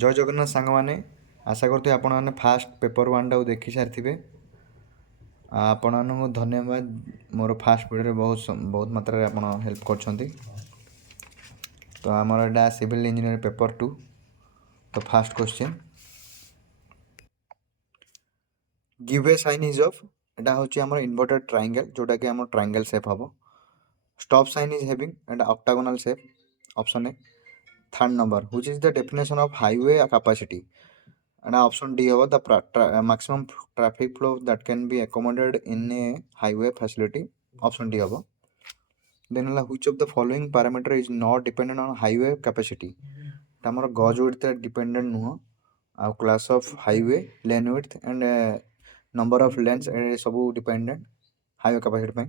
जय जगन्नाथ सांग मैंने आशा करते आपण मैंने फास्ट पेपर वन टाक देखी सारी आपण को धन्यवाद मोर फास्ट वीडियो बहुत बहुत मात्रा आप हेल्प कर तो आमर एटा सिविल इंजीनियर पेपर टू। तो first question give a sign is of एटा हूँ आम इनवर्टेड ट्रायंगल जोटा कि um triangle shape hmm. Stop sign is having एटा octagonal shape option A. Third number which is the definition of highway capacity and option D about the maximum traffic flow that can be accommodated in a highway facility. Option D about. Then which of the following parameter is not dependent on highway capacity? Tamar gauge width dependent nuho. Our class of highway lane width and number of lanes sabu dependent highway capacity ପାଇଁ।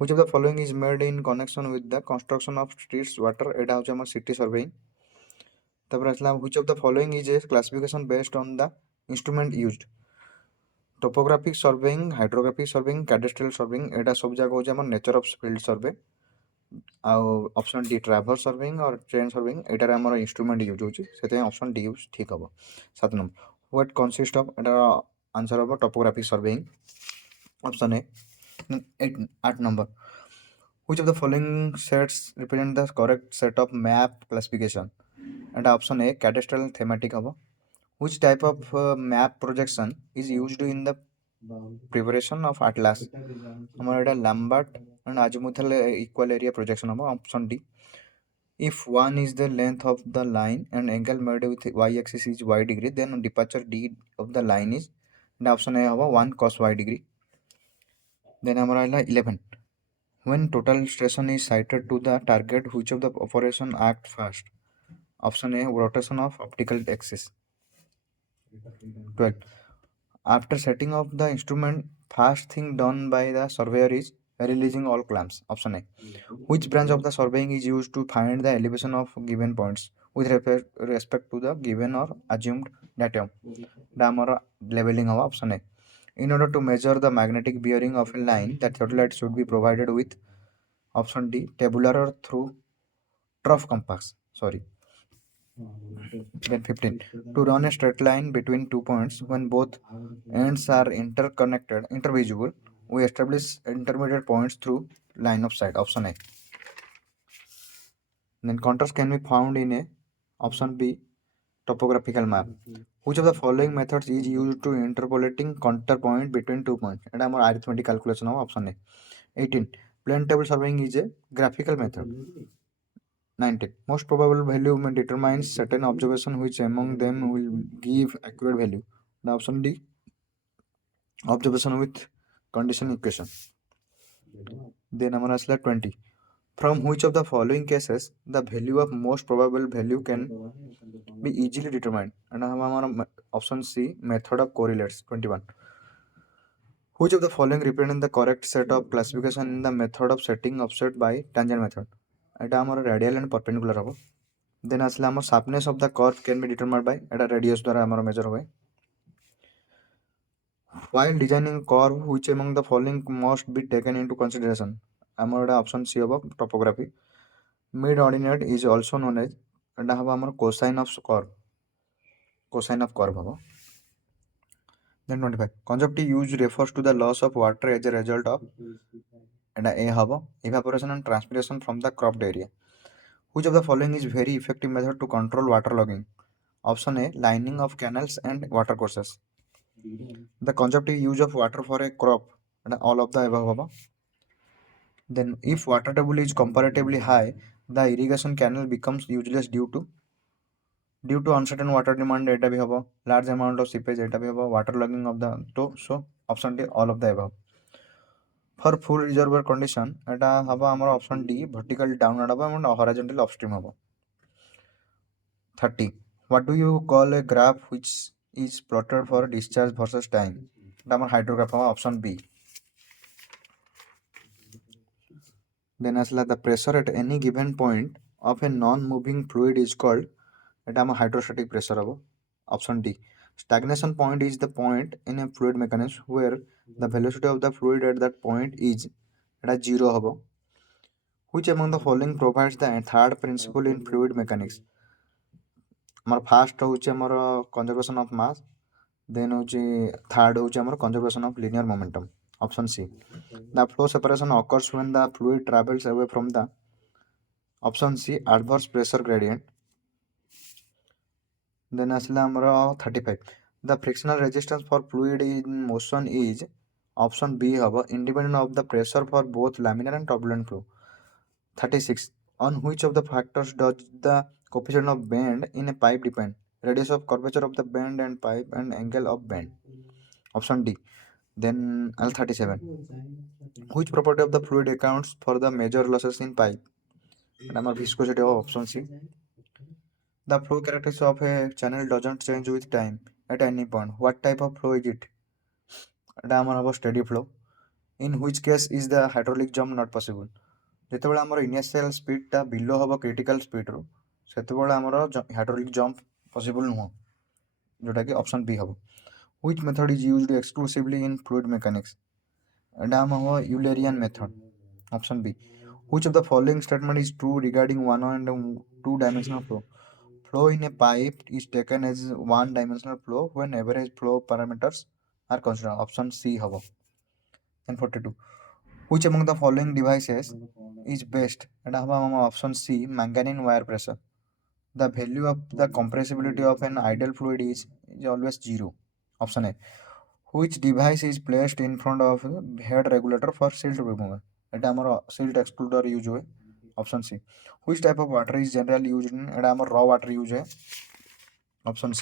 Which of the following is made in connection with the construction of streets water? एटा होचे हमर city surveying। তারপরে আসলাম which of the following is a classification based on the instrument used? Topographic surveying, hydrographic surveying, कैडेस्ट्रियल surveying एटा सब जाक होचे हमर nature of field survey. Option D traverse surveying और train surveying एटार हमर इंस्ट्रूमेंट यूज होची सेते ऑप्शन डी यूज ठीक हबो। 7 नंबर व्हाट कंसिस्ट ऑफ एटार आंसर हबो topographic surveying option A. 8 number which of the following sets represent the correct set of map classification? And option A cadastral thematic habo। Which type of map projection is used in the preparation of atlas? हमर एटा Lambert and azimuthal equal area projection हबो। Option D. if 1 is the length of the line and angle made with y axis is y degree then departure d of the line is and option A habo 1 cos y degree। then हमर आइला 11 when total station is sighted to the target which of the operation act first? Option A rotation of optical axis। 12 after setting of the instrument first thing done by the surveyor is releasing all clamps। Option A which branch of the surveying is used to find the elevation of given points with respect to the given or assumed datum? Damara leveling of option A in order to measure the magnetic bearing of a line that satellite should be provided with option D tabular or through trough compass sorry। Then 15 to run a straight line between 2 points when both ends are intervisible we establish intermediate points through line of sight option A। then contours can be found in a option B topographical map। which of the following methods is used to interpolating contour point between 2 points? And our arithmetic calculation of option A। 18 plane table surveying is a graphical method। 19 most probable value determines certain observation which among them will give accurate value? The option D observation with condition equation। then our asla 20 from which of the following cases the value of most probable value can be easily determined? And our option C method of correlates। 21 which of the following represent the correct set of classification in the method of setting offset by tangent method? এটা আমার radial and perpendicular হবো। then আসলে আমার sharpness of the curve can be determined by এটা radius দ্বারা আমার measure হয়। while designing curve which among the following must be taken into consideration? আমার এটা option C হবো topography। mid ordinate is also known as এটা হবো আমার cosine of curve হবো। then 25 conjunctive use refers to the loss of water as a result of এটা A হবো evaporation and transpiration from the cropped area। which of the following is very effective method to control water logging? Option A lining of canals and water courses। the conjunctive use of water for a crop and all of the above haba। then if water table is comparatively high the irrigation canal becomes useless due to uncertain water demand eta bhi haba large amount of seepage eta bhi haba water logging of the so option D all of the above। for full reservoir condition eta haba amar option D vertical downward haba and horizontal upstream haba। 30 what do you call a graph which is plotted for discharge versus time? এটা আমার hydrograph হওয়া option B. দেন আসলে the pressure at any given point of a non-moving fluid is called এটা আমার hydrostatic pressure হবো option D. stagnation point is the point in a fluid mechanism where the velocity of the fluid at that point is এটা zero হবো। which among the following provides the third principle in fluid mechanics? ଆମର first ହେଉଛି ଆମର conservation of mass, ଦେନ୍ ହେଉଛି third ହେଉଛି ଆମର conservation of linear momentum, option C. The flow separation occurs when the fluid travels away from the, option C, adverse pressure gradient। ଦେନ୍ ଆସିଲା ଆମର 35, ଦ frictional resistance for fluid in motion is, option B ହେବ, independent of the pressure for both laminar and turbulent flow। 36, on which of the factors does the coefficient of bend in a pipe depend? Radius of curvature of the bend and pipe and angle of bend, option D। Then L37, which property of the fluid accounts for the major losses in pipe? And our viscosity of option C। The flow characteristics of a channel doesn't change with time at any point. What type of flow is it? এটা আমার হব steady flow। In which case is the hydraulic jump not possible? ଯେତେବେଳେ ଆମର initial ସ୍ପିଡଟା below ହେବ critical ସ୍ପିଡରୁ, ସେତେବେଳେ ଆମର hydraulic jump possible ନୁହଁ, ଯେଉଁଟାକି ଅପସନ୍ ବି ହେବ। Which method is used exclusively in fluid mechanics? ଏଇଟା ଆମ ହେବ Eulerian method, option B. Which of the following statement is true regarding one and two dimensional flow? Flow in a pipe is taken as one dimensional flow when average flow parameters are considered, option C ହେବ। Then 42, which among the following devices is best? এটা হবে আমার option C, manganin wire pressure. The value of the compressibility of an ideal fluid is always 0, option A। Which device is placed in front of head regulator for silt removal? এটা আমার silt excluder use हुए, option C। Which type of water is generally used in? এটা আমার raw water use है, option C।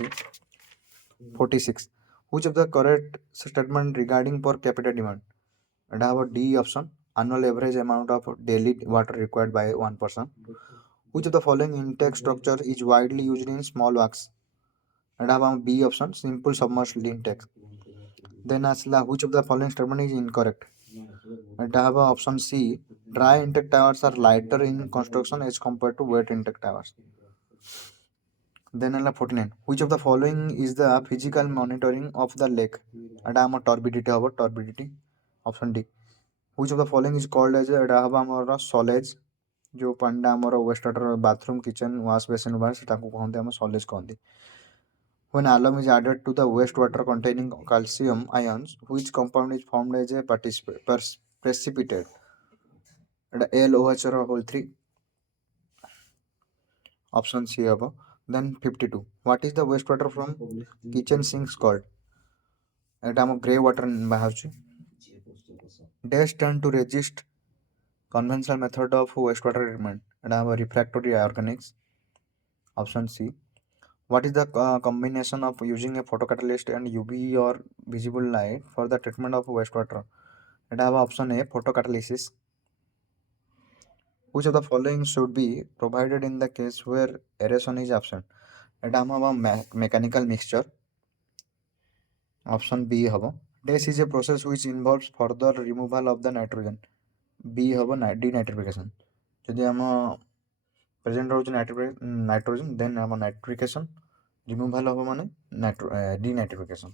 46, which of the correct statement regarding per capita demand? এটা হবে D option, annual average amount of daily water required by one person। Which of the following intake structure is widely used in small works? এটা হবে B option, simple submersible intake। Then আসলা, which of the following statement is incorrect? এটা হবে option C, dry intake towers are lighter in construction as compared to wet intake towers। Then ହେଲା 49, which of the following is the physical monitoring of the lake? এটা আমার turbidity হবে, turbidity, option D। Which of the following is called as, এটা হবে ଆମର ସଲେଜ୍, ଯେଉଁ ପାଣିଟା ଆମର waste water bathroom kitchen wash basin ବାହାରେ ସେଟାକୁ କହନ୍ତି, ଆମେ ସଲେଜ୍ କହନ୍ତି। When alum is added to the waste water containing calcium ions, which compound is formed as a precipitate? এটা LOH ର whole 3, option C ହେବ। Then 52, what is the waste water from kitchen sinks called? এটা ଆମ grey water ବାହାରୁଛି। Dash tend to resist conventional method of wastewater treatment? এটা ହେବ refractory organics, option C। What is the combination of using a photocatalyst and UV or visible light for the treatment of wastewater? এটা হবে option A, photocatalysis। Which of the following should be provided in the case where aeration is absent? এটা ହେବ mechanical mixture, option B ହେବ। Dash is a process which involves further removal of the nitrogen, B ହେବ denitrification। ଯଦି ଆମ present ରହୁଛି nitrogen, ଦେନ୍ ଆମ ନାଇଟ୍ରିଫିକେସନ୍, removal ହେବ ମାନେ ଡିନାଇଟ୍ରିଫିକେସନ୍।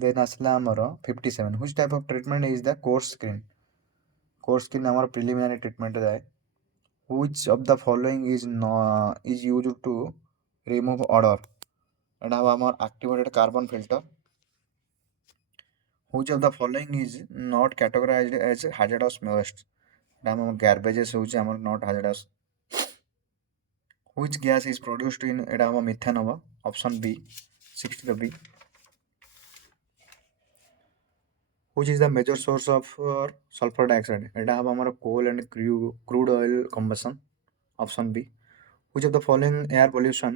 ଦେନ୍ ଆସିଲା ଆମର 57, which type of treatment is the coarse screen? coarse screen ଆମର ପ୍ରିଲିମିନାରୀ ଟ୍ରିଟମେଣ୍ଟ ଯାଏ। which of the following is used to remove odor? ଏଇଟା ହେବ ଆମର activated carbon filter। which of the following is not categorized as hazardous waste? ଏଇଟା ଆମ ଗାର୍ବେଜେସ୍ ହେଉଛି ଆମର not hazardous। which gas is produced in, এটা ହେବ ମିଥେନ୍ ହେବ, option B, 60 B। which is the major source of sulfur dioxide? এটা ହେବ ଆମର coal and crude oil combustion, option B। which of the following air pollution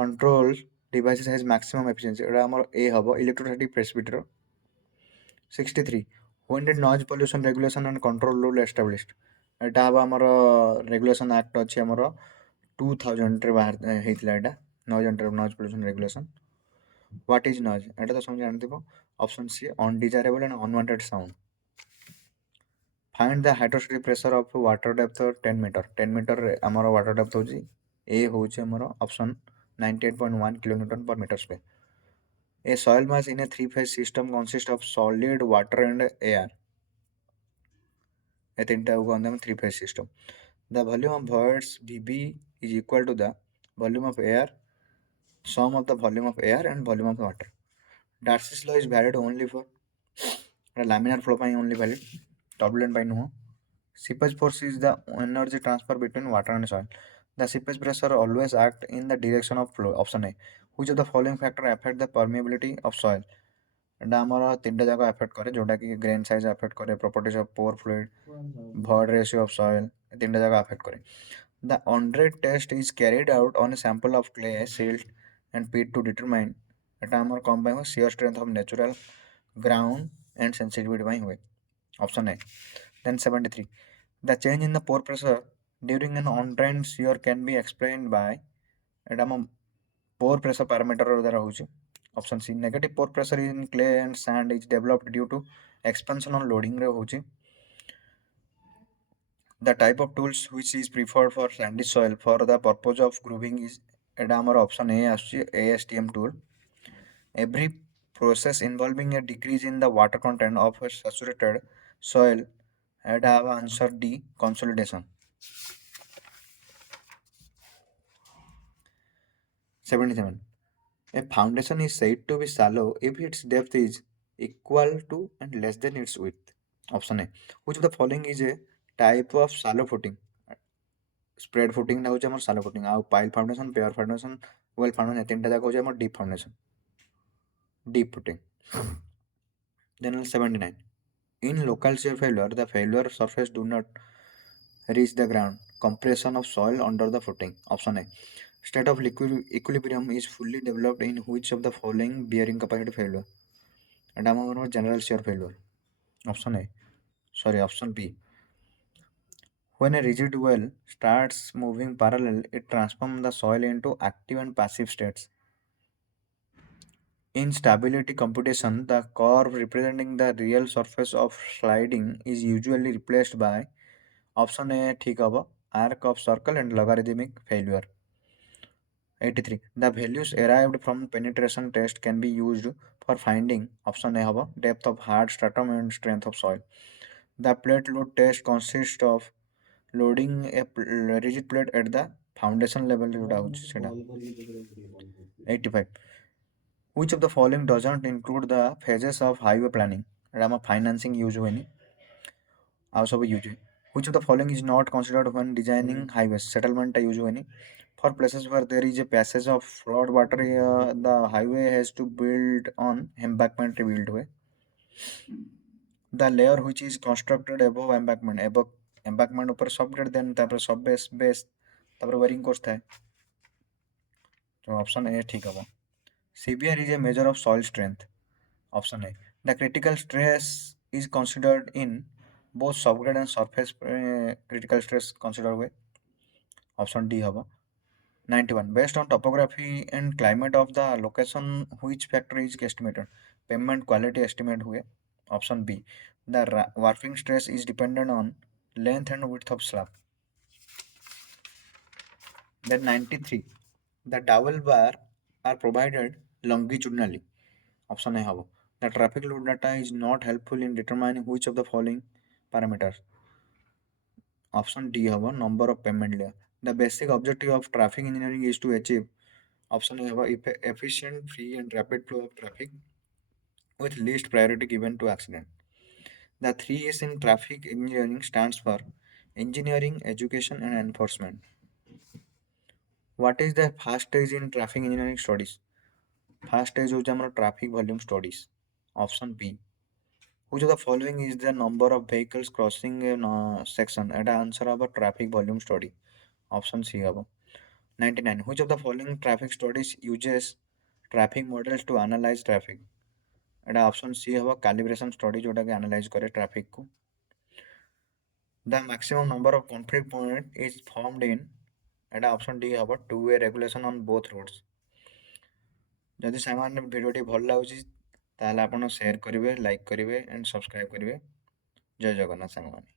control devices has maximum efficiency? এটা ଆମର A ହେବ, electrostatic precipitator। 63, when did noise pollution regulation and control rule established? এটা ହେବ ଆମର regulation act ଅଛି ଆମର 2000ରେ ହେଇଥିଲା ଏଇଟା, noise pollution regulation। what is noise? ଏଇଟା ତ ସମସ୍ତେ ଜାଣିଥିବ, option C, undesirable and unwanted sound। find the hydrostatic pressure of water depth 10 meter। 10 meter ଆମର water depth ହେଉଛି A ହେଉଛି ଆମର option 98.1 kN per meter square। a soil mass in a three-phase system consists of solid, water and air। ଏ ତିନିଟାକୁ କହନ୍ତି ଆମେ 3-phase system। The volume of voids VB is equal to the, volume of air, sum of the volume of air and volume of water. Darcy's law is valid only for laminar flow ପାଇଁ only valid, turbulent ପାଇଁ ନୁହଁ. Seepage force is the energy transfer between water and soil. The seepage pressure always act in the direction of flow. Option A. Which of the following factor affect the permeability of soil? ଏଇଟା ଆମର ତିନିଟା ଯାକ affect କରେ, ଯୋଉଟାକି grain size affect କରେ, properties of pore fluid, void ratio of soil, ଏ ତିନିଟା ଯାକ affect କରେ. The Andre test is carried out on a sample of clay, silt and peat to determine ଏଟା ଆମର କଣ ପାଇଁ ହୁଏ? Shear strength of natural ground and sensitivity ପାଇଁ ହୁଏ. Option A. Then 73. The change in the pore pressure during an undrained shear can be explained by ଏଟା ଆମ pore pressure parameter ଦ୍ୱାରା ହଉଛି. Option C. Negative pore pressure in clay and sand is developed due to expansion on loading ରେ ହଉଛି. The type of tools which is preferred for sandy soil for the purpose of grooving is ଏଟା ଆମର option A ଆସୁଛି ASTM tool. Every process involving a decrease in the water content of a saturated soil, ଏଟା ହବ answer D consolidation. 77. A foundation is said to be shallow if its depth is equal to and less than its width. Option A. Which of the following is a type of shallow footing? Spread footing ଟା ହଉଛି ଆମର shallow footing, ଆଉ pile foundation, pair foundation, well foundation, ଏ ତିନିଟା ଯାକ ହଉଛି ଆମର deep foundation, deep footing. Then 79. In local shear failure, the failure surface do not reach the ground. Compression of soil under the footing. Option A. State of equilibrium is fully developed in which of the following bearing capacity failure? And I'm general shear failure. Option A. Sorry, option B. When a rigid well starts moving parallel, it transforms the soil into active and passive states. In stability computation, the curve representing the real surface of sliding is usually replaced by option A ठीक hub arc of circle and logarithmic failure. 83. The values arrived from penetration test can be used for finding option A hub depth of hard stratum and strength of soil. The plate load test consists of loading a rigid plate at the foundation level जोटा होची सेटा. 85. Which of the following doesn't include the phases of highway planning? एटा हम financing use हुएनी, ଆଉ ସବୁ use हुए. Which of the following is not considered when designing highways? Settlement टा use हुएनी. For places where there is a passage of flood water, the highway has to build on embankment rebuilt हुए. The layer which is constructed above embankment ऊपर subgrade then तापर sub base तापर wearing course था. तो option A ठीक हबो. CBR is a measure of soil strength. Option A. The critical stress is considered in both subgrade and surface critical stress considered हुए. Option D हबो. 91. Based on topography and climate of the location, which factor is estimated? Pavement quality estimate हुए. Option B. The warping stress is dependent on length and width of slab. Then 93. The dowel bar are provided longitudinally. Option A हबो. The traffic load data is not helpful in determining which of the following parameters. Option D हबो number of pavement layer. The basic objective of traffic engineering is to achieve option A हबो efficient, free and rapid flow of traffic with least priority given to accident. The 3 A's in traffic engineering stands for engineering, education and enforcement. What is the first stage in traffic engineering studies? First stage होଉଛି ଆମର traffic volume studies. Option B. Which of the following is the number of vehicles crossing a section? Etah answer हबो traffic volume study. Option C हबो. 99. Which of the following traffic studies uses traffic models to analyze traffic? Etah option C हबो calibration study जोटा कि analyze करे traffic को. The maximum number of conflict point is formed in Etah option D हबो two-way regulation on both roads. ଯଦି ସାଙ୍ଗମାନେ ଭିଡ଼ିଓଟି ଭଲ ଲାଗୁଛି ତାହେଲେ ଆପଣ ସେୟାର କରିବେ, ଲାଇକ୍ କରିବେ ଆଣ୍ଡ ସବସ୍କ୍ରାଇବ୍ କରିବେ. ଜୟ ଜଗନ୍ନାଥ ସାଙ୍ଗମାନେ.